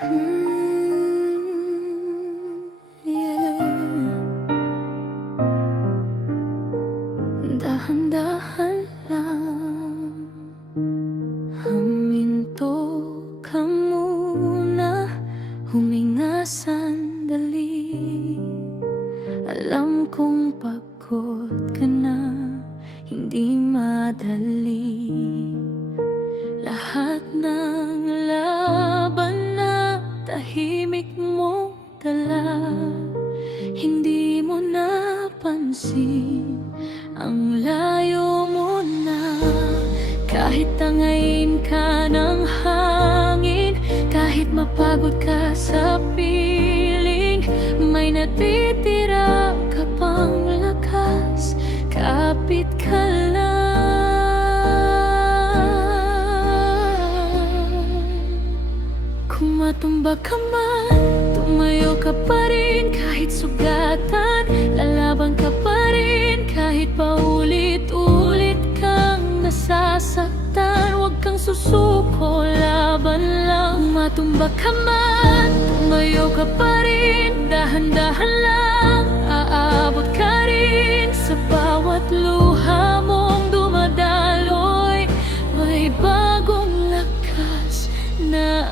Yeah. Dahan-dahan lang, huminto ka muna, huminga sandali. Alam kong pagod ka na, hindi madali. Lahat ng laban na tahimik mo dala, hindi mo napansin, ang layo mo na. Kahit tangayin ka ng hangin, kahit mapagod ka sa piling, may natitira ka pang lakas, kapit ka lang. Kung matumba ka man, tumayo ka pa rin. Kahit sugatan, lalaban ka pa rin. Kahit paulit-ulit kang nasasaktan, huwag kang susuko, laban lang. Kung matumba ka man, tumayo ka pa rin. Dahan-dahan lang, aabot ka rin. Sa bawat luha mong dumadaloy, may bagong lakas na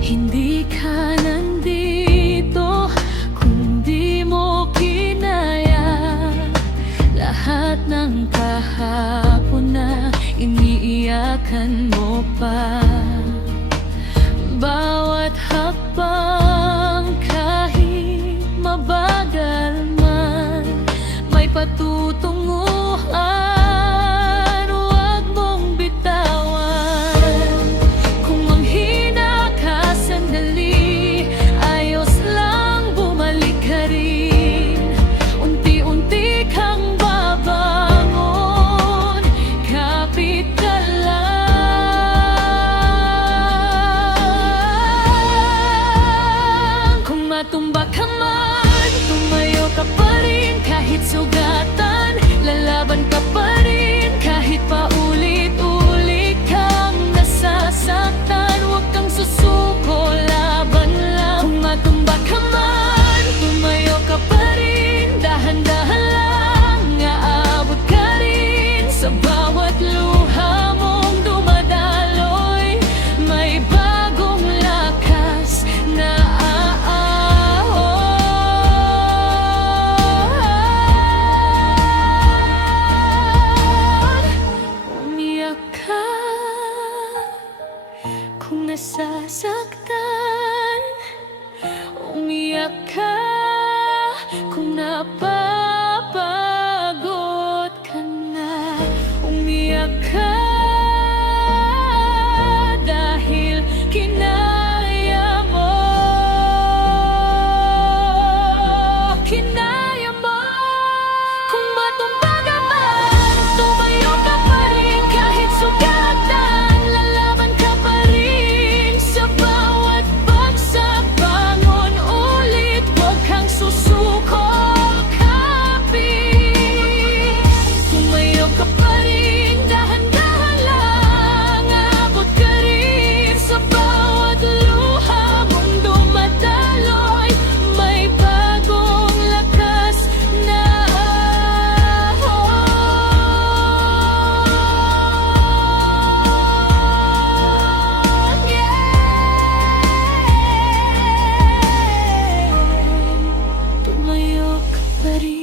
hindi ka nandito kung di mo kinaya. Lahat ng kahapon na iniiyakan mo pa. Bawat hakbang kahit mabagal man, may patutunguhan. Huwag mong bitawan. Kung manghina ka sandali, ayos lang, bumalik ka rin. Unti-unti kang babangon, kapit ka lang. Kung matumba ka man, tumayo ka pa rin. Kahit sugatan, lalaban ka pa rin. Kahit paulit-ulit kang nasasaktan, huwag kang susuko, laban lang. Kung matumba ka man, tumayo ka pa rin. Dahan-dahan lang, aabot ka rin. Sa bawat luha mong dumadaloy, may bagong lakas na aahon. Umiyak ka kung nasasaktan, umiyak ka kung napapagod ka na. Umiyak ka dahil kinaya mo. Kinaya mo. Kung matumba ka man, tumayo ka pa rin. Kahit sugatan, lalaban ka pa rin. Sa bawat bagsak, bangon ulit. Huwag kang susuko, kapit. Tumayo ka pa rin. Dahan-dahan lang, aabot ka rin. Sa bawat luha mong dumadaloy, may bagong lakas na ahon. Tumayo ka pa rin.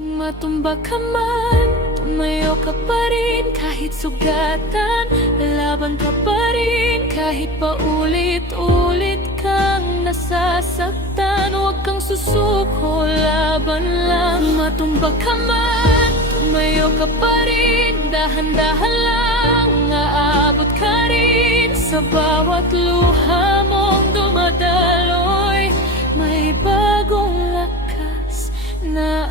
Kung matumba ka man, tumayo ka pa rin. Kahit sugatan, laban ka pa rin. Kahit paulit-ulit kang nasasaktan, huwag kang susuko, laban lang. Kung matumba ka man, tumayo ka pa rin. Dahan-dahan lang, aabot ka rin. Sa bawat luha mong dumadaloy, may bagong lakas na